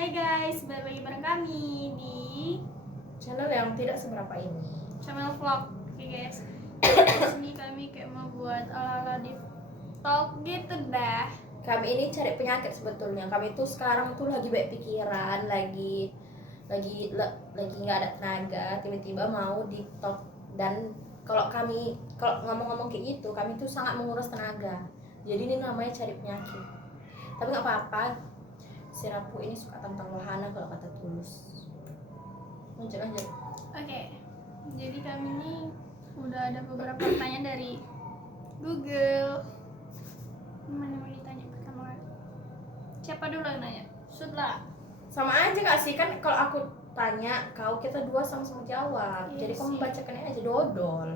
Hai guys, balik lagi bareng kami di channel yang tidak seberapa ini. channel vlog. Oke guys, di sini kami kayak mau buat ala-ala di talk gitu dah. Kami ini cari penyakit sebetulnya. Kami tuh sekarang tuh lagi banyak pikiran, lagi nggak ada tenaga. Tiba-tiba mau di talk, dan kalau ngomong-ngomong kayak gitu, kami tuh sangat menguras tenaga. Jadi ini namanya cari penyakit. Tapi nggak apa-apa. Si Rapu ini suka tentang wahana kalau kata Tulus. Lanjut. Oke, jadi kami ini udah ada beberapa pertanyaan dari Google. Mana mau ditanya pertama? Siapa dulu yang nanya? Sudlah. Sama aja gak sih, kan kalau aku tanya kau, kita dua sama-sama jawab. Iya Jadi kamu sih. bacakannya aja dodol.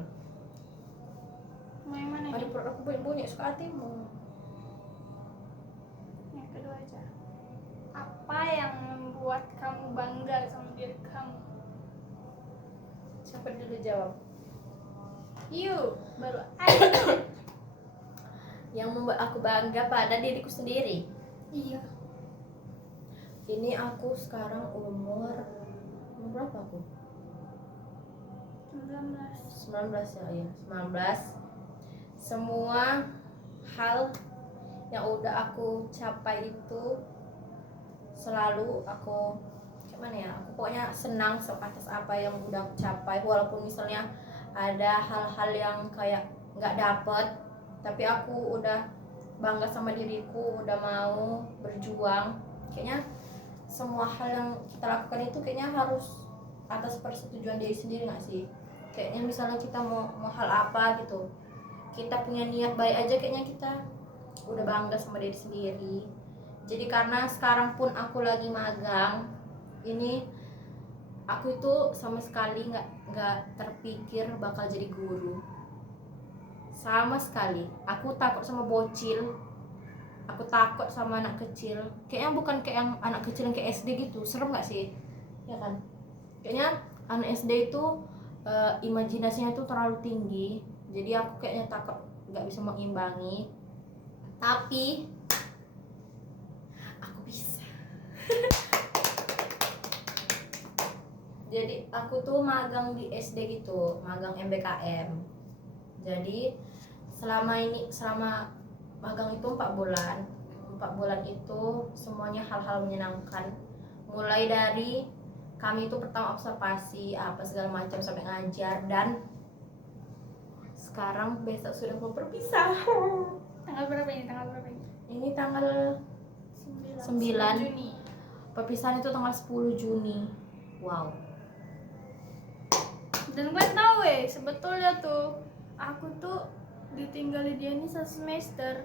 Mau yang mana? Ada perut aku bunyi suka hatimu. Yang kedua aja. Apa yang membuat kamu bangga sama diri kamu? Siapa dulu jawab? You baru aja. Yang membuat aku bangga pada diriku sendiri. Iya. Ini aku sekarang umur berapa aku? 19 ya, iya 19. Semua hal yang udah aku capai itu selalu aku gimana ya, aku pokoknya senang atas apa yang udah aku capai, walaupun misalnya ada hal-hal yang kayak nggak dapet, tapi aku udah bangga sama diriku, udah mau berjuang. Kayaknya semua hal yang kita lakukan itu kayaknya harus atas persetujuan diri sendiri nggak sih? Kayaknya misalnya kita mau hal apa gitu, kita punya niat baik aja, kayaknya kita udah bangga sama diri sendiri. Jadi karena sekarang pun aku lagi magang, ini aku itu sama sekali nggak terpikir bakal jadi guru. Sama sekali. Aku takut sama bocil. Aku takut sama anak kecil. Kayaknya bukan kayak yang anak kecil yang kayak SD gitu. Serem nggak sih? Ya kan? Kayaknya anak SD itu imajinasinya itu terlalu tinggi. Jadi aku kayaknya takut nggak bisa mengimbangi. Tapi aku bisa. Jadi aku tuh magang di SD gitu, magang MBKM. Jadi selama magang itu 4 bulan. 4 bulan itu semuanya hal-hal menyenangkan. Mulai dari kami itu pertama observasi apa segala macam sampai ngajar, dan sekarang besok sudah mau berpisah. Tanggal berapa ini? Ini tanggal 9. Juni. Perpisahan itu tanggal 10 Juni. Wow. Dan kalian tahu sebetulnya tuh aku tuh ditinggalin dia ini 1 semester.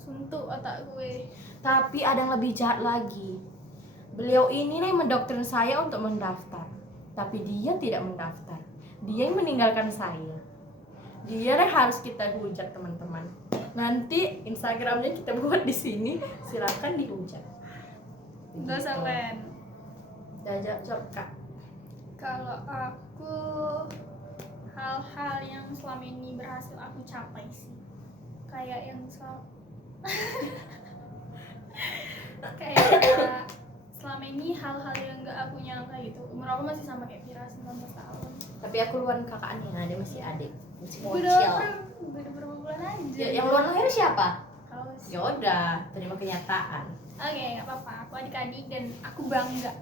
Suntuk otak gue. Tapi ada yang lebih jahat lagi. Beliau ini nih mendoktrin saya untuk mendaftar, tapi dia tidak mendaftar. Dia yang meninggalkan saya. Dia yang harus kita hujat, teman-teman. Nanti Instagramnya kita buat di sini, silakan dihujat. Enggak usah kalian. Udah jawab Kak. Kalau aku hal-hal yang selama ini berhasil aku capai sih, kayak yang kayak selama ini hal-hal yang gak aku nyangka gitu. Umur aku masih sama kayak Vira, 19 tahun. Tapi aku luan kakaknya, dia masih adik, masih Beda bocil. berapa bulan aja. Yang luar lahir siapa? Haus. Ya udah, terima kenyataan. Oke, nggak apa-apa. Aku adik-adik dan aku bangga.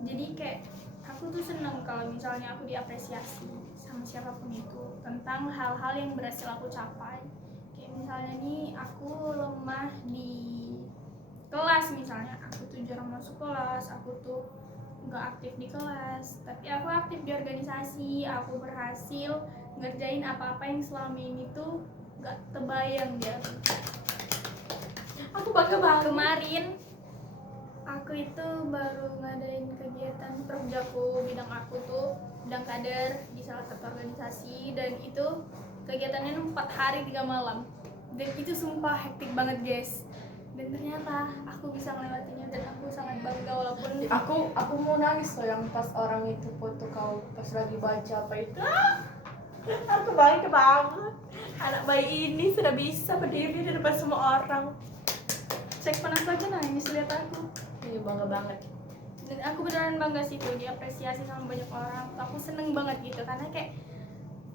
Jadi kayak aku tuh seneng kalau misalnya aku diapresiasi sama siapapun itu tentang hal-hal yang berhasil aku capai. Kayak misalnya nih aku lemah di kelas, misalnya aku tuh jarang masuk kelas, aku tuh nggak aktif di kelas, tapi aku aktif di organisasi. Aku berhasil ngerjain apa-apa yang selama ini tuh nggak terbayang di aku. Aku bangga banget. Kemarin aku itu baru ngadain kegiatan Profjaku, bidang aku tuh bidang kader di salah satu organisasi, dan itu kegiatannya 4 hari 3 malam, dan itu sumpah hektik banget guys. Dan ternyata aku bisa melewatinya dan aku sangat bangga, walaupun Aku mau nangis loh yang pas orang itu foto kau pas lagi baca apa itu. Aku bangga banget. Anak bayi ini sudah bisa berdiri di depan semua orang. cek panas aja nangis lihat aku. Iya bangga banget. Dan aku beneran bangga sih tuh diapresiasi sama banyak orang. Aku seneng banget gitu karena kayak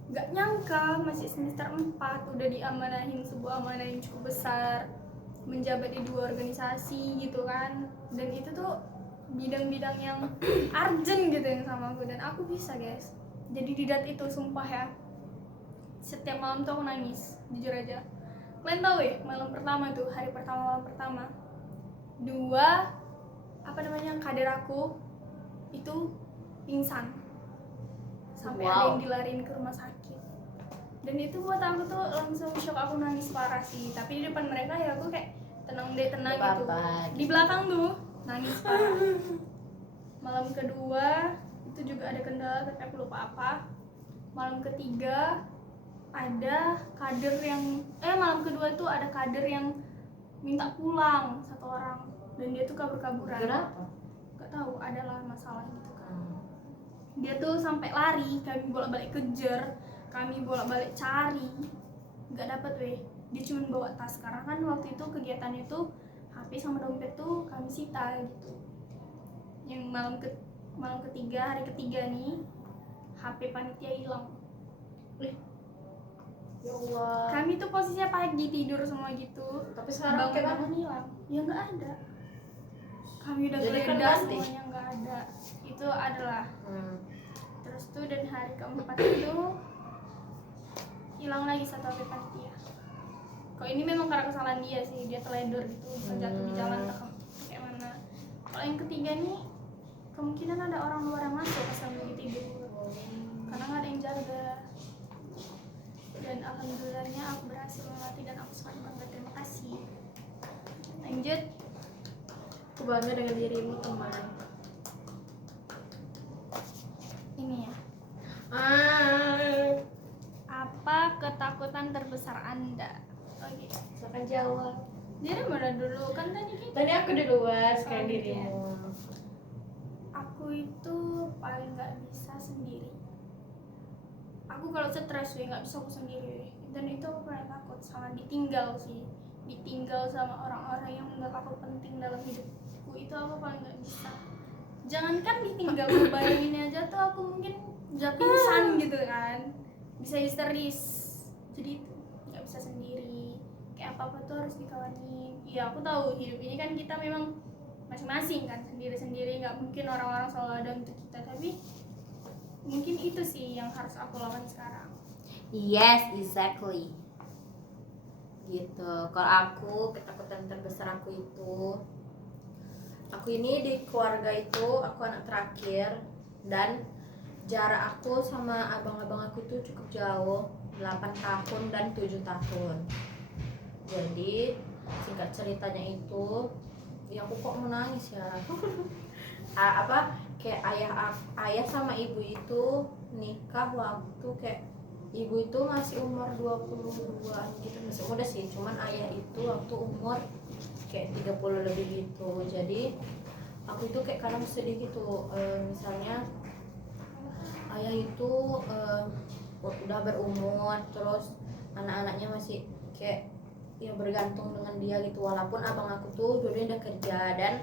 gak nyangka masih semester 4 udah diamanahin sebuah amanah yang cukup besar, menjabat di 2 organisasi gitu kan. Dan itu tuh bidang-bidang yang urgent gitu yang sama aku, dan aku bisa guys. Jadi di dat itu sumpah ya, setiap malam tuh aku nangis, jujur aja. Kalian tahu ya, malam pertama tuh, hari pertama malam pertama, 2 kader aku itu pingsan sampai ada yang dilariin ke rumah sakit. Dan itu buat aku tuh langsung shock, aku nangis parah sih. Tapi di depan mereka ya aku kayak tenang deh, tenang gitu. Di belakang tuh nangis parah. Malam kedua itu juga ada kendala tapi aku lupa apa. Malam ketiga ada kader yang malam kedua itu ada kader yang minta pulang 1 orang, dan dia tuh kabur-kaburan. Kenapa? Gak tahu, adalah masalah gitu kan. Dia tuh sampai lari, kami bolak-balik kejar, kami bolak-balik cari, nggak dapet weh. Dia cuma bawa tas, karena kan waktu itu kegiatan itu HP sama dompet tuh kami sita gitu. Yang malam ketiga, hari ketiga nih, HP panitia hilang. Ya Allah. Kami tuh posisinya pagi tidur semua gitu, Tapi sekarang bangun hilang. Ya nggak ada. Kami udah Jadi kan geledah ganti? semuanya nggak ada. Itu adalah. Terus tuh dan hari keempat itu hilang lagi 1 HP panitia. Kalau ini memang karena kesalahan dia sih, dia teledor gitu, jatuh di jalan atau kayak mana. Kalau yang ketiga nih kemungkinan ada orang luar yang masuk pas kami lagi tidur, karena nggak ada yang jaga. Dan alhamdulillahnya aku berhasil melewati dan aku sangat bangga, terima kasih. Lanjut. Aku bangga dengan dirimu teman. Ini ya. Apa ketakutan terbesar Anda? Oke. Silakan jawab. Jadi mana dulu kan tadi kita. Tadi aku duluan, sekarang Oke. dirimu. Aku itu paling nggak bisa sendiri. Aku kalau stres nggak bisa aku sendiri. Dan itu aku paling takut sama ditinggal sih. Ditinggal sama orang-orang yang menurut aku penting dalam hidupku, itu aku paling nggak bisa. Jangankan ditinggal, bayangin aja tuh aku mungkin udah pingsan gitu kan, bisa histeris. Jadi itu nggak bisa sendiri, kayak apa tuh harus dikawanin. Ya aku tahu hidup ini kan kita memang masing-masing kan, sendiri-sendiri, nggak mungkin orang-orang selalu ada untuk kita. Tapi mungkin itu sih yang harus aku lawan sekarang. Yes, exactly. Gitu. Kalau aku, ketakutan terbesar aku itu, aku ini di keluarga itu aku anak terakhir, dan jarak aku sama abang-abang aku itu cukup jauh, 8 tahun dan 7 tahun. Jadi singkat ceritanya itu, ya aku kok menangis ya. Kayak ayah sama ibu itu nikah waktu kayak ibu itu masih umur 22 gitu, masih muda sih, cuman ayah itu waktu umur kayak 30 lebih gitu. Jadi aku itu kayak kadang sedih gitu, misalnya ayah itu udah berumur, terus anak-anaknya masih kayak ya bergantung dengan dia gitu, walaupun abang aku tuh dulunya udah kerja. Dan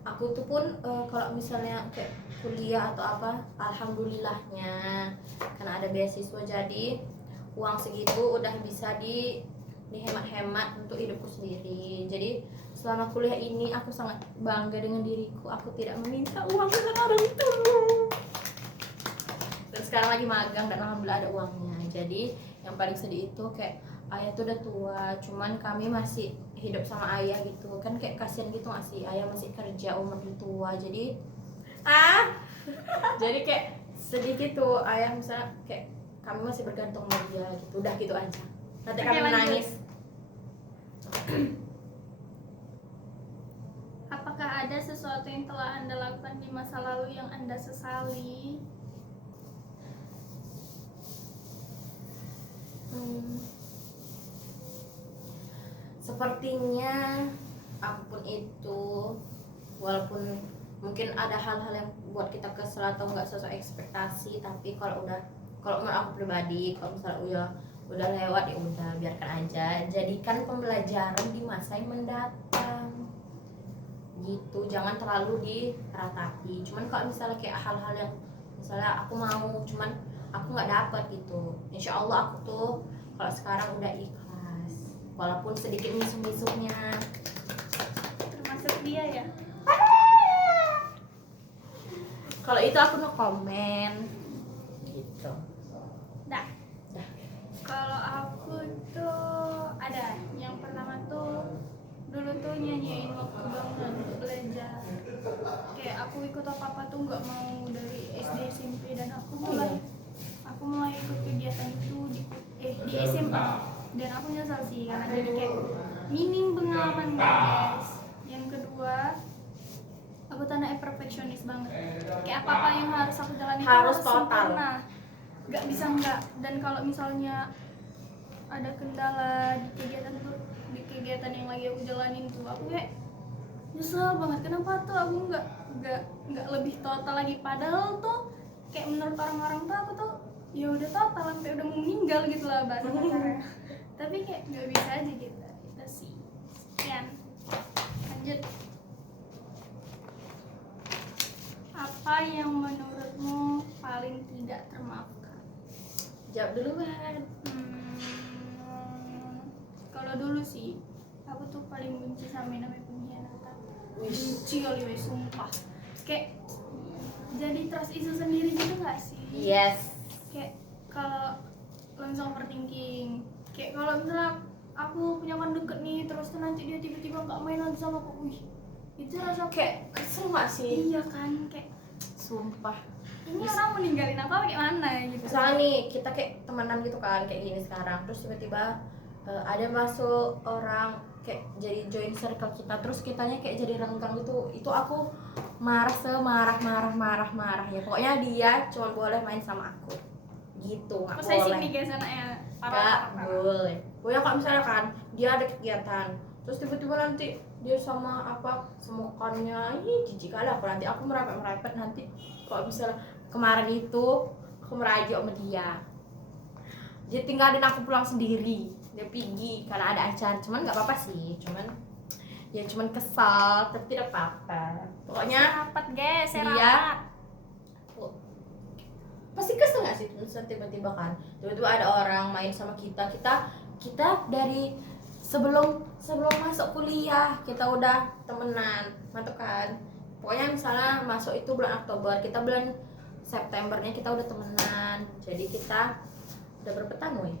aku tuh pun kalau misalnya kayak kuliah atau apa, alhamdulillahnya karena ada beasiswa, jadi uang segitu udah bisa dihemat-hemat untuk hidupku sendiri. Jadi selama kuliah ini aku sangat bangga dengan diriku, aku tidak meminta uang dari orang tua. Dan sekarang lagi magang dan alhamdulillah ada uangnya. Jadi yang paling sedih itu kayak ayah tuh udah tua, cuman kami masih hidup sama ayah gitu kan, kayak kasihan gitu gak sih, ayah masih kerja umur tua. Jadi jadi kayak sedih gitu, ayah misalnya kayak kami masih bergantung sama dia gitu, udah gitu aja. Nanti kami menangis. Apakah ada sesuatu yang telah Anda lakukan di masa lalu yang Anda sesali? Sepertinya apapun itu, walaupun mungkin ada hal-hal yang buat kita kesel atau nggak sesuai ekspektasi, tapi kalau menurut aku pribadi, kalau misalnya udah lewat ya udah biarkan aja, jadikan pembelajaran di masa yang mendatang gitu, jangan terlalu diratapi. Cuman kalau misalnya kayak hal-hal yang misalnya aku mau cuman aku nggak dapet gitu, insya Allah aku tuh kalau sekarang udah ikhlas walaupun sedikit misuh-misuhnya. Termasuk dia ya. Kalau itu aku no komen gitu. Dah. Kalau aku tuh ada yang pertama tuh dulu tuh nyanyiin waktu banget belajar. Kayak aku ikut apa tuh nggak mau dari SD SMP, dan aku mulai ikut kegiatan itu di SMA, dan aku nyesel sih karena jadi kayak minim pengalaman guys. Yang kedua, aku tanahnya perfeksionis banget. Kayak apa yang harus aku jalani Harus itu total. sempurna. Nggak bisa enggak. Dan kalau misalnya ada kendala di kegiatan yang lagi aku jalanin tuh, aku kayak nyesel banget. Kenapa tuh aku nggak lebih total lagi, padahal tuh kayak menurut orang-orang tuh aku tuh ya udah total sampai udah mau meninggal gitu lah bahasa kasarnya. Tapi kayak nggak bisa aja gitu. Itu sih. Sekian. Lanjut. Apa yang menurutmu paling tidak termaafkan? Jawab duluan. Kalau dulu sih, aku tuh paling benci sama yang namanya pengkhianatan. Benci kali wes, sumpah. Kayak jadi trust issue sendiri gitu gak sih? Yes. Kayak kalau langsung overthinking. Kayak kalau misalnya aku punya kan deket nih, terus tuh nanti dia tiba-tiba nggak main lagi sama aku, wih, itu rasa Kayak kesel gak sih? iya kan, kayak Sumpah. ini orang meninggalin apa kayak mana gitu. Misalnya nih kita kayak temenan gitu kan kayak gini sekarang, terus tiba-tiba ada masuk orang kayak jadi join circle kita, terus kitanya kayak jadi renggang gitu, itu aku marah marah ya. Pokoknya dia cuma boleh main sama aku gitu, nggak Posesif boleh. nih guys anaknya. Nggak boleh. Pokoknya kalau misalnya kan dia ada kegiatan, terus tiba-tiba nanti dia sama semukannya, jijik kali aku, nanti aku merepet nanti. Kalau misalnya kemarin itu aku merajuk sama dia tinggalin aku pulang sendiri, dia pergi karena ada acara. Cuman nggak apa-apa sih, cuman kesal, tapi tidak apa-apa. Pokoknya rapat guys, dia rapat. pasti kesel nggak sih terus tiba-tiba kan tiba-tiba ada orang main sama kita dari sebelum masuk kuliah kita udah temenan, mantap kan. Pokoknya misalnya masuk itu bulan Oktober, kita bulan Septembernya kita udah temenan, jadi kita udah berapa tahun woy?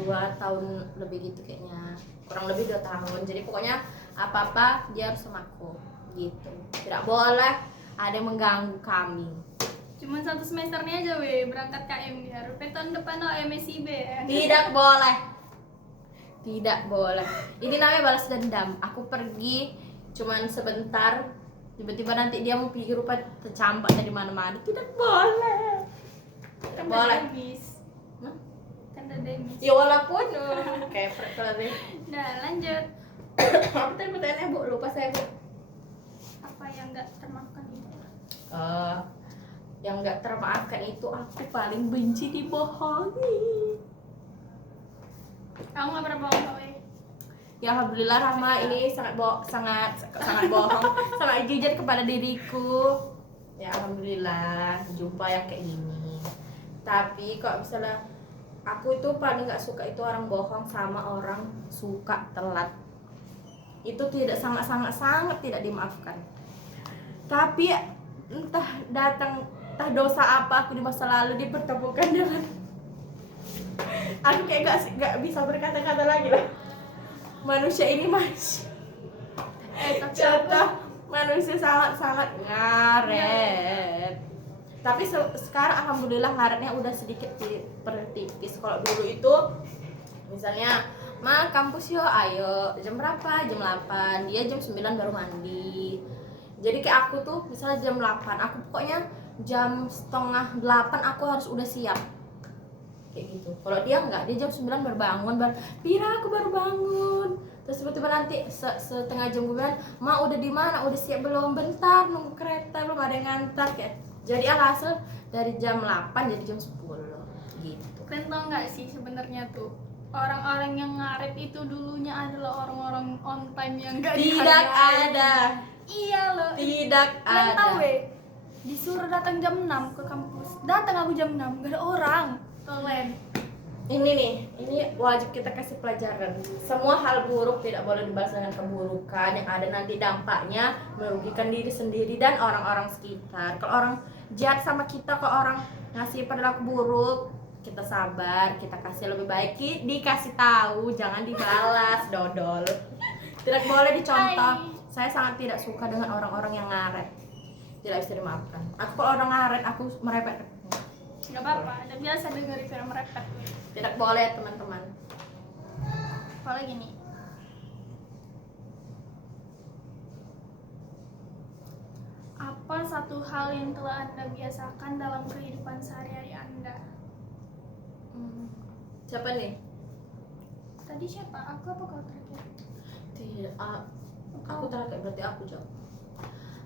Dua tahun lebih gitu kayaknya, kurang lebih 2 tahun. Jadi pokoknya apa-apa dia harus sama aku gitu, tidak boleh ada yang mengganggu kami. Cuman 1 semesternya aja weh berangkat KM dia. Tahun depan MSIB ya. Tidak boleh. Ini namanya balas dendam. Aku pergi cuman sebentar, tiba-tiba nanti dia mau pergi, rupa tercampak dari mana-mana. Tidak boleh. Tidak boleh. Kan ada demis. Ya walaupun kayak kalau deh. Nah, lanjut. Apa tadi pertanyaannya Bu? Lupa saya Bu. Apa yang enggak termaafkan itu? Yang nggak termaafkan itu aku paling benci dibohongi. Kamu nggak pernah bohong kok weh. Ya alhamdulillah Rahma ini sangat bohong, sangat jujur kepada diriku. Ya alhamdulillah jumpa yang kayak gini. Tapi kalau misalnya aku itu paling nggak suka itu orang bohong sama orang suka telat. Itu sangat tidak dimaafkan. Tapi entah dosa apa aku di masa lalu dipertemukan dengan aku kayak nggak bisa berkata-kata lagi lah. Manusia ini contoh manusia sangat ngaret. Tapi sekarang alhamdulillah ngaretnya udah sedikit tipis. Kalau dulu itu misalnya kampus yo, ayo jam berapa? Jam 8, dia jam 9 baru mandi. Jadi kayak aku tuh misalnya jam 8, aku pokoknya jam setengah 8 aku harus udah siap kayak gitu. Kalau dia enggak, dia jam 9 baru bangun, Pira aku baru bangun. Terus tiba-tiba nanti setengah jam gue bilang, Ma udah di mana? Udah siap belum? Bentar nunggu kereta, belum ada yang ngantar kayak. Jadi alhasil dari jam 8 jadi jam 10 gitu. Kalian tau nggak sih sebenarnya tuh orang-orang yang ngaret itu dulunya adalah orang-orang on time yang gak Tidak dihargai. ada. Iya loh. Tidak Kalian tahu ada. disuruh datang jam 6 ke kampus, datang aku jam 6, gak ada orang. Kalian Ini nih, ini wajib kita kasih pelajaran. Semua hal buruk tidak boleh dibalas dengan keburukan, yang ada nanti dampaknya merugikan diri sendiri dan orang-orang sekitar. Kalau orang jahat sama kita, kalau orang ngasih perilaku buruk, kita sabar, kita kasih lebih baik, dikasih tahu, jangan dibalas, dodol. Tidak boleh dicontoh. Saya sangat tidak suka dengan orang-orang yang ngaret. Tidak bisa dimaafkan. Aku kalau orang ngaret, aku merepet. gak apa-apa, ada biasa dengerin film merepet. Tidak boleh, teman-teman. Apalagi nih, apa satu hal yang telah Anda biasakan dalam kehidupan sehari-hari Anda? Siapa nih? Tadi siapa? Aku apa kau terakhir? Tidak, aku terakhir, berarti aku jawab.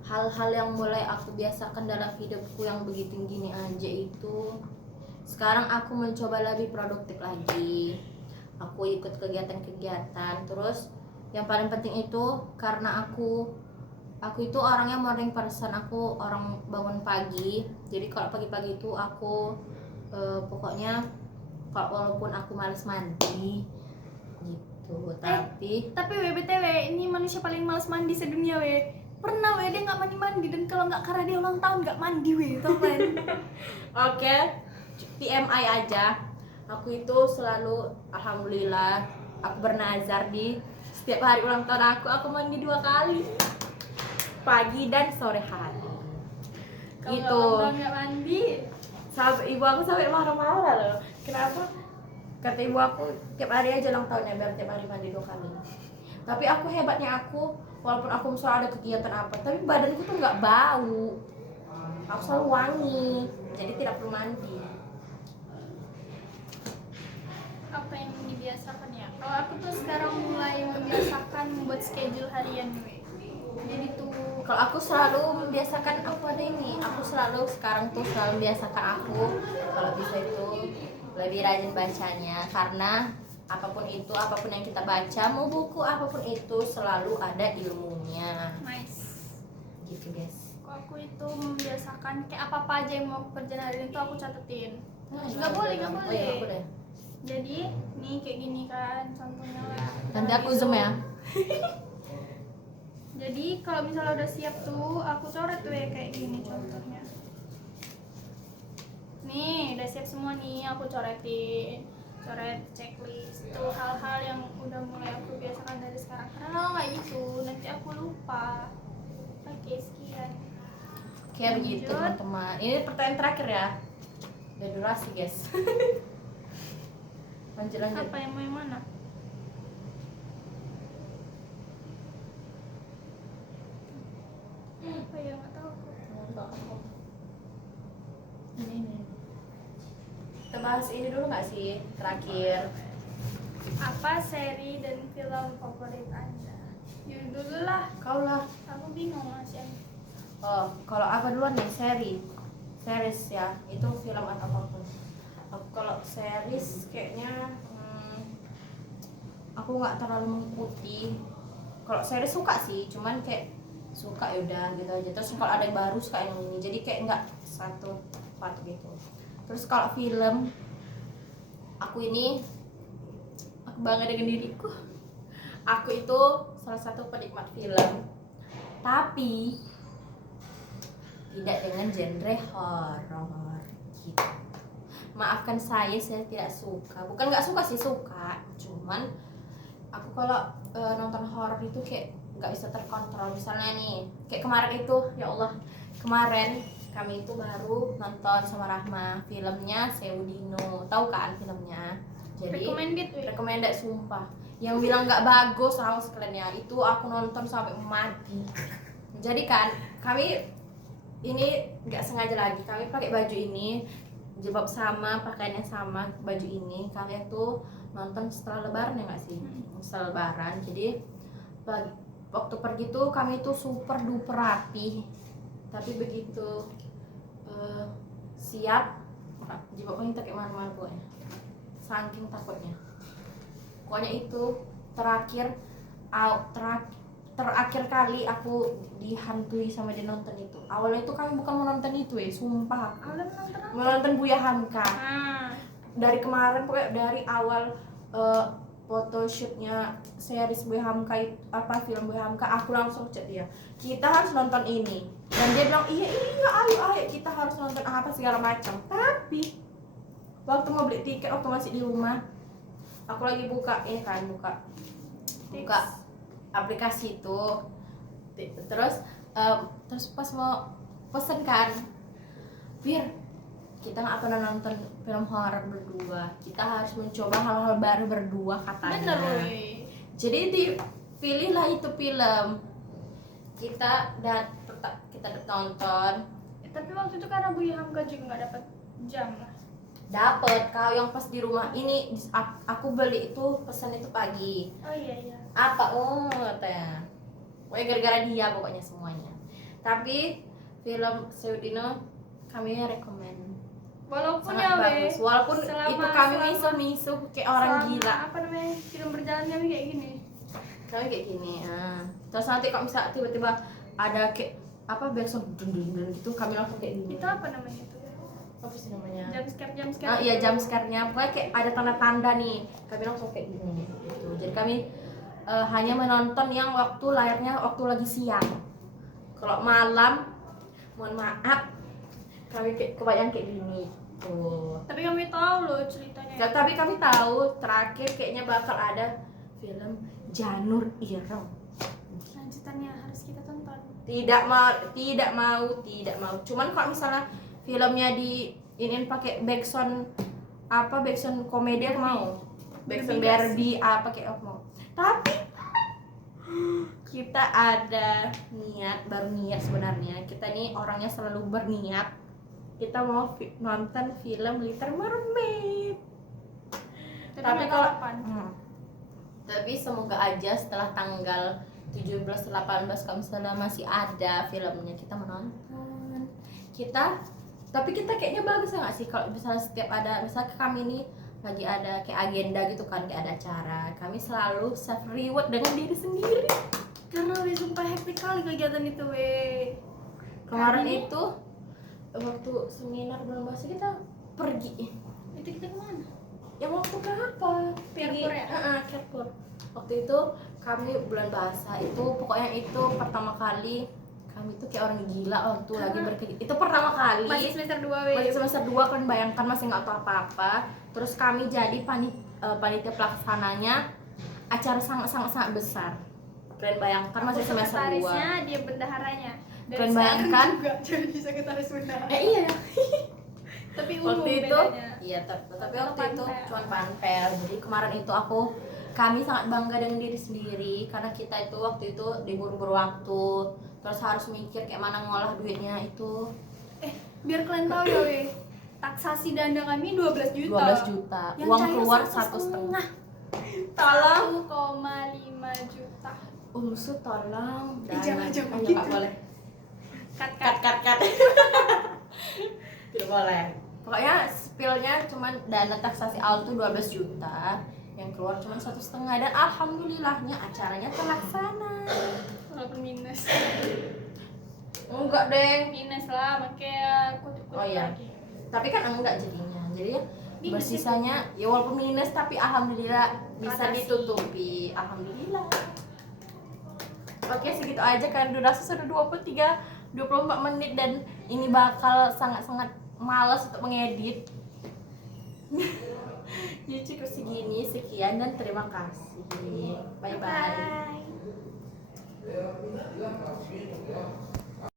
Hal-hal yang mulai aku biasakan dalam hidupku yang begitu gini aja itu, sekarang aku mencoba lebih produktif lagi. Aku ikut kegiatan-kegiatan. Terus yang paling penting itu karena aku itu orangnya morning person, aku orang bangun pagi. Jadi kalau pagi-pagi itu aku pokoknya walaupun aku males mandi gitu, Tapi BTW ini manusia paling malas mandi sedunia pernah dia nggak mandi dan kalau nggak karena dia ulang tahun nggak mandi tau kan? Oke, TMI aja. Aku itu selalu, alhamdulillah, aku bernazar di setiap hari ulang tahun aku mandi 2 kali, pagi dan sore hari. Kalau Gitu. nggak mandi, Sampai ibu aku sampai marah-marah loh. Kenapa? Kata ibu aku tiap hari aja ulang tahunnya, biar tiap hari mandi 2 kali. Tapi aku hebatnya walaupun aku misalnya ada kegiatan apa, tapi badanku tuh nggak bau. Aku selalu wangi, jadi tidak perlu mandi. apa yang dibiasakan ya? Kalau aku tuh sekarang mulai membiasakan membuat schedule harian Jadi tuh Kalau aku selalu membiasakan, aku ada ini, aku selalu sekarang tuh selalu membiasakan aku kalau bisa itu lebih rajin bacanya, karena apapun yang kita baca, mau buku apapun itu selalu ada ilmunya. nice. Gitu guys. Kalau aku itu membiasakan kayak apa aja yang mau aku kerjain hari ini tuh aku catetin. Nggak boleh. Oh iya, aku deh. Jadi nih kayak gini kan contohnya lah. Nanti aku zoom ya. Jadi kalau misalnya udah siap tuh aku coret kayak gini contohnya. Nih udah siap semua nih, aku coret checklist tuh hal-hal yang udah mulai aku biasakan dari sekarang. Karena kalau nggak gitu nanti aku lupa. Oke, sekian. Oke, begitu teman-teman. Ini pertanyaan terakhir ya. Udah durasi guys. lanjut. Apa yang mau yang mana? Apa ya, nggak tahu aku. Ini. Kita bahas ini dulu nggak sih terakhir? Apa seri dan film favorit Anda? Yuk dulu lah, Kau lah. aku bingung Mas Yan. Oh, kalau apa duluan nih? Series ya, itu film atau apapun. Kalau series kayaknya aku nggak terlalu mengikuti. Kalau series suka sih, cuman kayak suka yaudah gitu aja. Terus kalau ada yang baru suka yang ini, jadi kayak nggak satu part gitu. Terus kalau film, aku bangga dengan diriku. Aku itu salah satu penikmat film, tapi tidak dengan genre horor gitu. Maafkan saya tidak suka. Bukan nggak suka sih, suka. Cuman aku kalau nonton horor itu kayak nggak bisa terkontrol. Misalnya nih, kayak kemarin itu, ya Allah, kemarin kami itu baru nonton sama Rahma filmnya Seudino. Tahu kan filmnya? Jadi recommended sumpah. Yang bilang nggak bagus, awas kalian ya. Itu aku nonton sampai mati. Jadi kan kami ini nggak sengaja lagi, kami pakai baju ini, jilbab sama, pakaiannya sama, baju ini. Kalian tuh nonton setelah lebaran ya nggak sih? Setelah lebaran. Jadi waktu pergi tuh kami tuh super duper rapi, tapi begitu siap jilbabnya kita kayak mana-mana pokoknya, saking takutnya. Pokoknya itu terakhir kali aku dihantui sama dia nonton itu. Awalnya itu kami bukan mau nonton itu sumpah. Awalnya nonton apa? Mau nonton Buya Hamka. Ah, Dari kemarin pokoknya dari awal photoshootnya series Buya Hamka film Buya Hamka, aku langsung chat dia, kita harus nonton ini. Dan dia bilang iya ayo kita harus nonton apa segala macam. Tapi waktu mau beli tiket, waktu masih di rumah, aku lagi buka aplikasi itu. Terus pas mau pesen kan, Bir, kita nggak pernah nonton film horor berdua, kita harus mencoba hal-hal baru berdua katanya. bener weh. Jadi dipilihlah itu film, kita nonton. Tapi waktu itu karena Buya Hamka juga nggak dapat jam lah. Dapet kau yang pas di rumah ini aku beli itu, pesan itu pagi. Oh iya. Apa katanya, pokoknya gara-gara dia pokoknya semuanya. Tapi film Seudino kami rekomend, Walaupun sangat ya bagus. weh, Walaupun selama- itu kami selama- misuh-misuh kayak orang selama gila. apa namanya, film berjalan kami kayak gini. Kami kayak gini. Terus nanti kalau misalnya tiba-tiba ada kayak apa backsound dun gitu, kami langsung kayak gini. Itu apa namanya itu? Apa sih namanya? Jump scare. Iya, jump scare-nya. Pokoknya kayak ada tanda-tanda nih. Kami langsung kayak gini gitu. Jadi kami hanya menonton yang waktu layarnya waktu lagi siang. Kalau malam, mohon maaf, kami kebayang kayak gini tuh. Tapi kami tahu loh ceritanya. Tapi kami tahu terakhir kayaknya bakal ada film Janur Ireng. Lanjutannya harus kita tonton. Tidak mau. Cuman kalau misalnya filmnya diinin pakai backsound komedi aku mau. Backsound Barbie kayak aku mau. Tapi kita ada baru niat sebenarnya. Kita nih orangnya selalu berniat. Kita mau nonton film Little Mermaid. Tapi kalau tapi semoga aja setelah tanggal 17-18 kalau misalnya masih ada filmnya, kita menonton. Tapi kita kayaknya bagus ya nggak sih kalau misalnya setiap ada, misalnya kami ini lagi ada kayak agenda gitu kan, kayak ada acara, kami selalu self reward dengan diri sendiri. Karena weh sumpah hektik kali kegiatan itu weh. Kemarin Kami- itu waktu seminar bulan puasa kita pergi. Itu kita kemana? Yang waktu berapa? Carrefour ya? Carrefour. Waktu itu kami bulan bahasa itu, pokoknya itu pertama kali kami tuh kayak orang gila waktu lagi berkegiatan. Itu pertama kali. Masih semester 2 weh. Masih semester 2 kan, bayangkan masih nggak tahu apa-apa. Terus kami jadi panitia pelaksananya acara sangat besar. Kalian bayangkan masih semester 2. Sekretarisnya, dia bendaharanya. Dan Kalian sekarang bayangkan? juga jadi sekretaris bendahara. Iya. Tapi umum Waktu itu bedanya. iya, tapi Waktu waktu itu panpel. cuma panpel. Jadi kemarin itu kami sangat bangga dengan diri sendiri karena kita itu waktu itu diburu-buru waktu, terus harus mikir kayak mana ngolah duitnya itu. Biar kalian tahu ya weh, taksasi dana kami 12 juta. 12 juta. Yang Uang cair keluar 1,5. 1,5. Tolong 1,5 juta. Umsu tolong. Jangan Ayo, gitu. nggak boleh. Cut. Cut. Tidak boleh. Pokoknya spillnya cuma dana taksasi awal tuh 12 juta, yang keluar cuma 1,5, dan alhamdulillahnya acaranya terlaksana. Walaupun minus. Enggak deng. Minus lah, makanya kutip-kutip Oh iya. lagi. Tapi kan enggak jadinya. Jadi ya Minus bersisanya ya walaupun minus tapi alhamdulillah bisa Atasi. ditutupi. Alhamdulillah. Oke, segitu aja kan durasi sudah 24 menit dan ini bakal sangat-sangat malas untuk mengedit. Jadi cukup segini, sekian dan terima kasih. Bye bye.